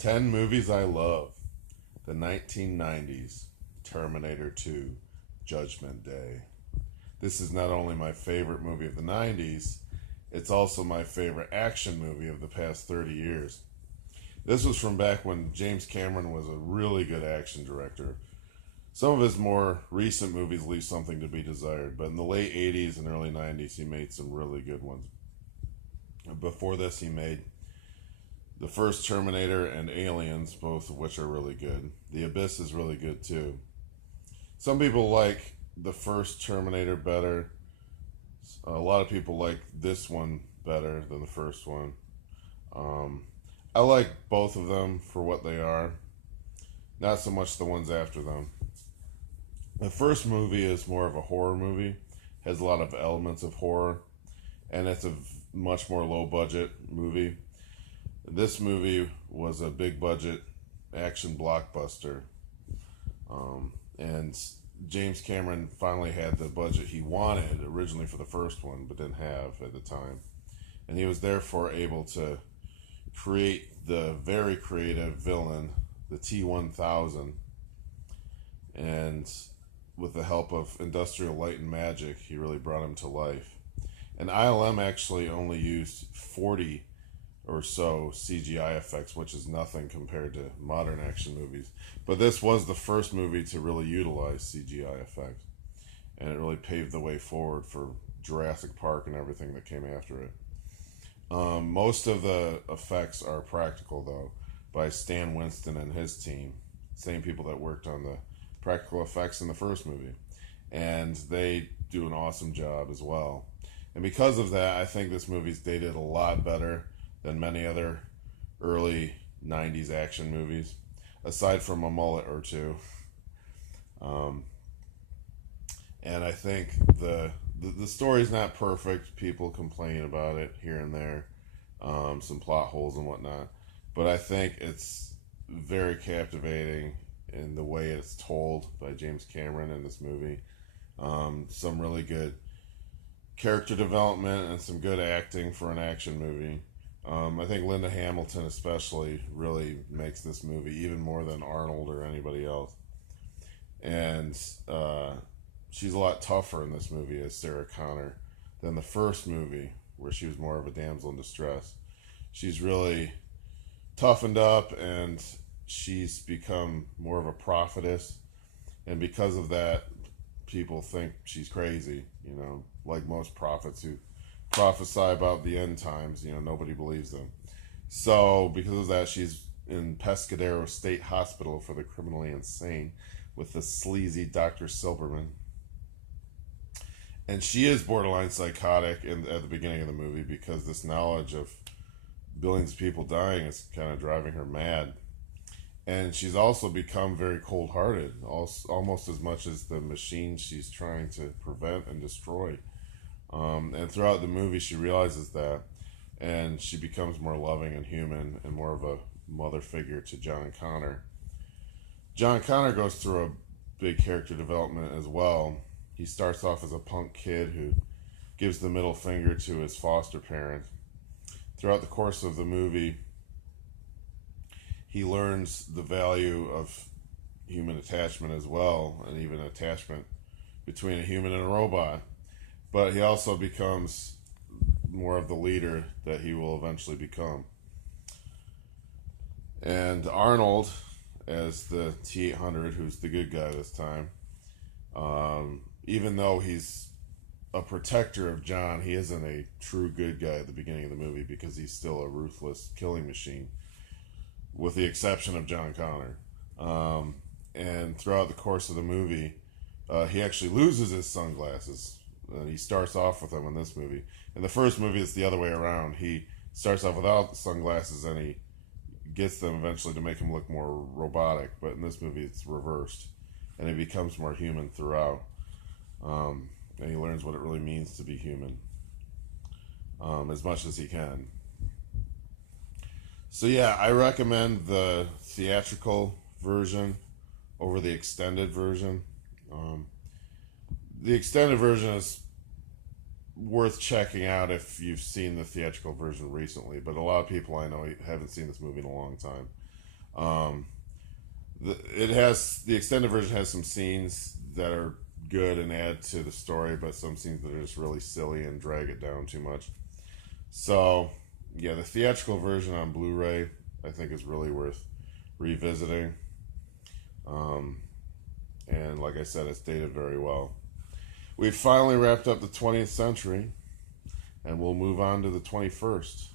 10 movies I love. The 1990s, Terminator 2, Judgment Day. This is not only my favorite movie of the 90s, it's also my favorite action movie of the past 30 years. This was from back when James Cameron was a really good action director. Some of his more recent movies leave something to be desired, but in the late 80s and early 90s, he made some really good ones. Before this, he made the first Terminator and Aliens, both of which are really good. The Abyss is really good too. Some people like the first Terminator better. A lot of people like this one better than the first one. I like both of them for what they are, not so much the ones after them. The first movie is more of a horror movie, has a lot of elements of horror, and it's a much more low budget movie. This movie was a big budget action blockbuster, and James Cameron finally had the budget he wanted originally for the first one, but didn't have at the time. And he was therefore able to create the very creative villain, the T-1000, and with the help of industrial light and magic, he really brought him to life. And ILM actually only used 40 or so CGI effects, which is nothing compared to modern action movies. But this was the first movie to really utilize CGI effects, and it really paved the way forward for Jurassic Park and everything that came after it. Most of the effects are practical, though, by Stan Winston and his team, same people that worked on the practical effects in the first movie, and they do an awesome job as well. And because of that, I think this movie's dated a lot better than many other early 90s action movies, aside from a mullet or two. And I think the story's not perfect. People complain about it here and there, some plot holes and whatnot. But I think it's very captivating in the way it's told by James Cameron in this movie. Some really good character development and some good acting for an action movie. I think Linda Hamilton especially really makes this movie even more than Arnold or anybody else. And she's a lot tougher in this movie as Sarah Connor than the first movie, where she was more of a damsel in distress. She's really toughened up, and she's become more of a prophetess. And because of that, people think she's crazy, like most prophets who prophesy about the end times, nobody believes them. So because of that, she's in Pescadero State Hospital for the criminally insane with the sleazy Dr. Silberman. And she is borderline psychotic at the beginning of the movie, because this knowledge of billions of people dying is kind of driving her mad. And she's also become very cold-hearted, almost as much as the machine she's trying to prevent and destroy. And throughout the movie, she realizes that, and she becomes more loving and human and more of a mother figure to John Connor. John Connor goes through a big character development as well. He starts off as a punk kid who gives the middle finger to his foster parent. Throughout the course of the movie, he learns the value of human attachment as well, and even attachment between a human and a robot. But he also becomes more of the leader that he will eventually become. And Arnold, as the T-800, who's the good guy this time, even though he's a protector of John, he isn't a true good guy at the beginning of the movie, because he's still a ruthless killing machine, with the exception of John Connor. And throughout the course of the movie, he actually loses his sunglasses. He starts off with them in this movie. In the first movie, it's the other way around. He starts off without sunglasses, and he gets them eventually to make him look more robotic. But in this movie, it's reversed, and he becomes more human throughout. And he learns what it really means to be human, as much as he can. So yeah, I recommend the theatrical version over the extended version. The extended version is worth checking out if you've seen the theatrical version recently, but a lot of people I know haven't seen this movie in a long time. Um, the extended version has some scenes that are good and add to the story, but some scenes that are just really silly and drag it down too much. So, yeah, the theatrical version on Blu-ray I think is really worth revisiting. Um, and like I said, it's dated very well. We've finally wrapped up the 20th century, and we'll move on to the 21st.